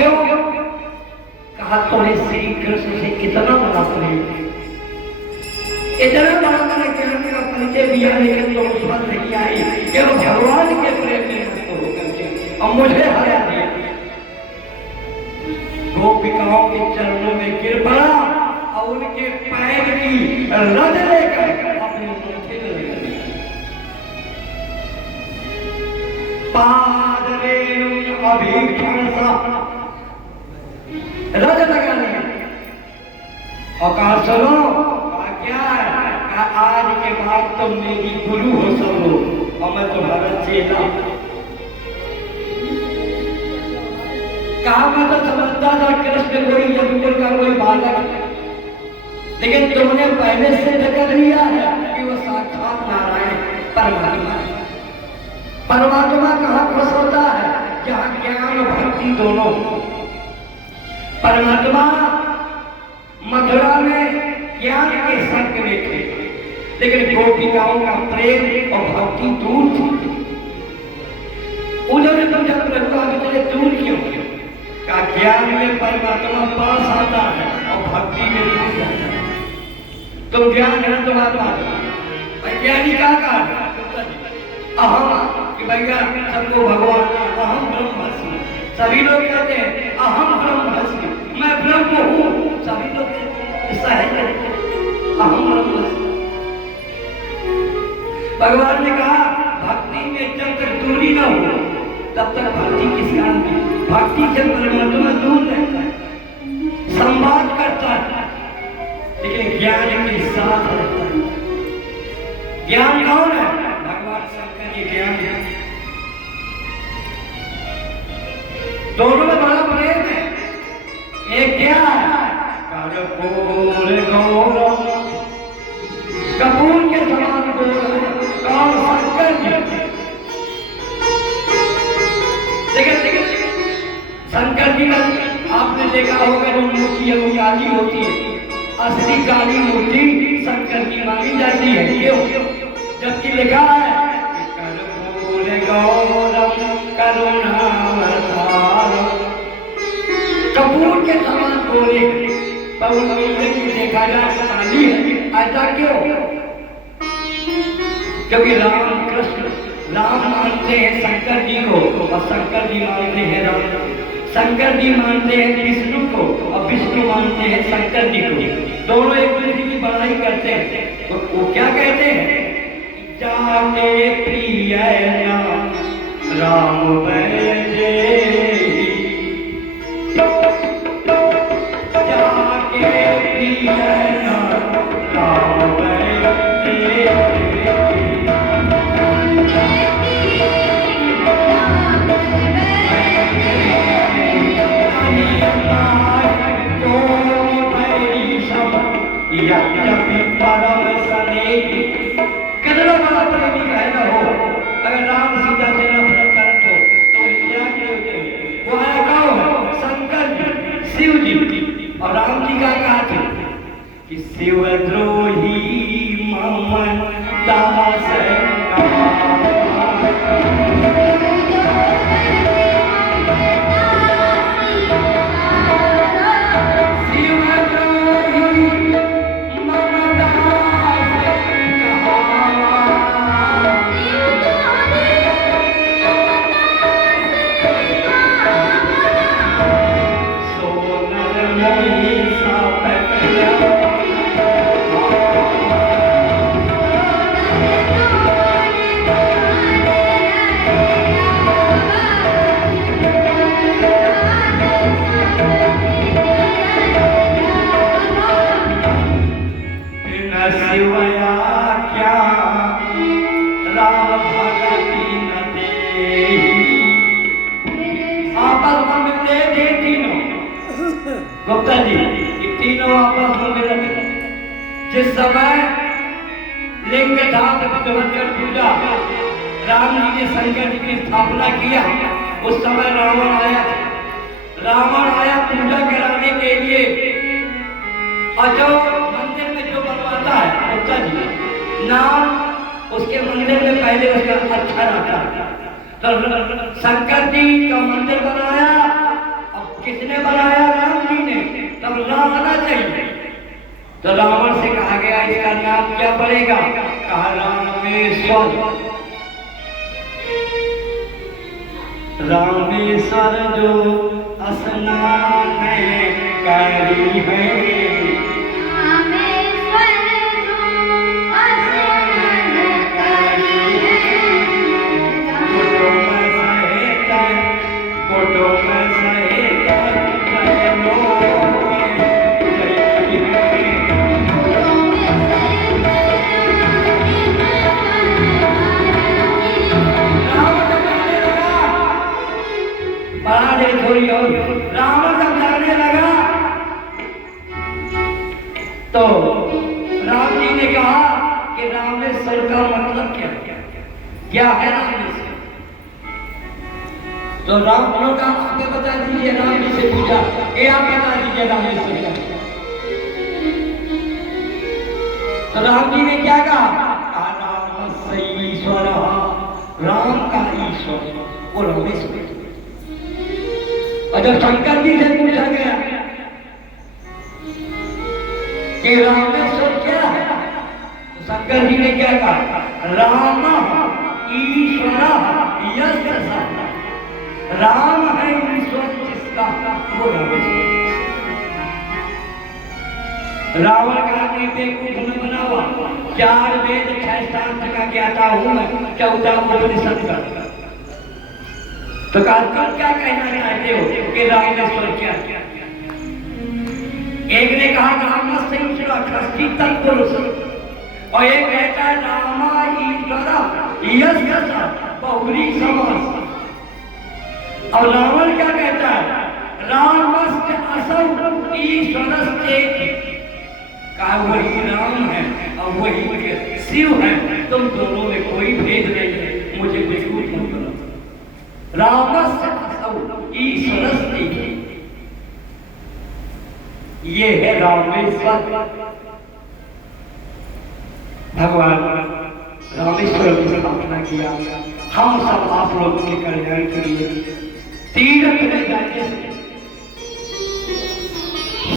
क्यों? कहा तुम्हें श्री कृष्ण से इतना बड़ा प्रेम, इतना बड़ा मैंने ज्ञान का परिचय दिया, लेकिन तुम उस पर नहीं आई कि भगवान के प्रेम में मस्त होकर के और मुझे हरा दिया। गोपिकाओं के चरणों में गिर पड़ा और उनके पैर की रज लेकर अपने माथे में लगा दिया। पाद रेणु अभीक्षण सा रज लगा लिया और कहा सुनो, क्या है? आज के बाद तुम मेरी गुरु हो सब लोग और मैं तुम्हारा चेला। कहा मैं तो समझता था कृष्ण कोई यदुकुल का कोई बालक है, लेकिन तुमने पहले सिद्ध कर लिया है कि वो साक्षात नारायण परमात्मा है। परमात्मा कहाँ खुश होता है? जहाँ ज्ञान और भक्ति दोनों। परमात्मा मथुरा में ज्ञान के संग में थे, लेकिन गोपिकाओं का प्रेम और भक्ति दूर थी। उन्होंने पूछा प्रभु आप इतने दूर क्यों? का ज्ञान में परमात्मा पास आता है और भक्ति में नहीं आता है। तो ज्ञान है तुम्हारे पास, वैज्ञानिक क्या कहा? अहम कि भैया सबको भगवान अहम ब्रह्मास्मि, सभी लोग कहते हैं अहम ब्रह्मास्मि, मैं ब्रह्म हूँ, सभी लोग ऐसा है अहम ब्रह्मास्मि। भगवान ने कहा भक्ति में जब तक दूरी न हो तब तक भक्ति किस काम की? भक्ति से परमात्मा दूर रहता है, संवाद करता है, लेकिन ज्ञान के साथ रहता है। ज्ञान कौन है? भगवान शंकर ये ज्ञान है। दोनों में बड़ा प्रेम है। एक क्या है? कर्पूर गौरव, कपूर के समान गौरव कौन? शंकर जी। लेकिन शंकर जी का आपने देखा होगा जो मूर्ति है वो काली होती है, असली काली मूर्ति शंकर की मानी जाती है। क्यों? जबकि लिखा है कर्पूर गौरव करुणावतारम, कपूर के समान बोले पर उनकी देखा जाए काली है। ऐसा क्यों? क्योंकि राम कृष्ण, राम मानते हैं शंकर जी को और शंकर जी मानते हैं राम। शंकर जी मानते हैं विष्णु को और विष्णु मानते हैं शंकर जी को। दोनों एक दूसरे की बड़ाई करते हैं। वो क्या कहते हैं? जाके प्रिय नाम राम बैजे, जाके प्रिय नाम राम बैजे। कितना बड़ा प्रेमी कहना हो, अगर राम सीता से नफरत करत हो तो त्याग होते हैं। वो है कौन? शंकर जी, शिव जी। और राम जी का कहा था कि शिवद्रोही मम दास गुप्ता जी, ये तीनों आपस में मिलते। जिस समय लिंग धात विधवंकर पूजा राम जी ने शंकर जी की स्थापना किया, उस समय रावण आया। रावण आया पूजा कराने के लिए, और जो मंदिर में जो बनवाता है गुप्ता जी नाम, उसके मंदिर में पहले उसका अक्षर आता है। तो शंकर जी का मंदिर बनाया, किसने बनाया? राम जी ने। तब राम आना चाहिए। तो रावण से कहा गया इसका नाम क्या पड़ेगा? कहा रामेश्वर। रामेश्वर जो स्नान करी है, रावण जब जाने लगा तो राम जी ने कहा कि रामेश्वर का मतलब क्या है रामेश्वर? तो राम का आपने बता दीजिए। राम जी से पूछा कि आप बता दीजिए रामेश्वर क्या? तो राम जी ने क्या कहा? राम ईश्वर, राम का ईश्वर वो रामेश्वर। और जब शंकर जी से पूछा गया कि रामेश्वर क्या है, तो शंकर जी ने क्या कहा? राम ईश्वर यस्य सः। राम है ईश्वर जिसका, वो रामेश्वर। रावण का बेवकूफ न बनावा। 4 वेद 6 शास्त्र का ज्ञाता हूं मैं, 14 उपनिषद का। तो तुम क्या कहना चाहते हो कि रामेश्वर क्या? एक ने कहा रामस्य ईश्वर षष्ठी तत्पुरुष, और एक कहता है रामा ईश्वर यस्य सः बहुरी समास। और रावण क्या कहता है? रामस्य असौ ईश्वरस्येति। कहा वही राम है और वही शिव है, तुम दोनों में कोई भेद नहीं है, मुझे बेवकूफ मत बनाओ। रामस्य असौ ईश्वरस्येति, ये है रामेश्वर। भगवान रामेश्वर की स्थापना किया। हम सब आप लोगों के कल्याण के लिए तीर्थ में जाने से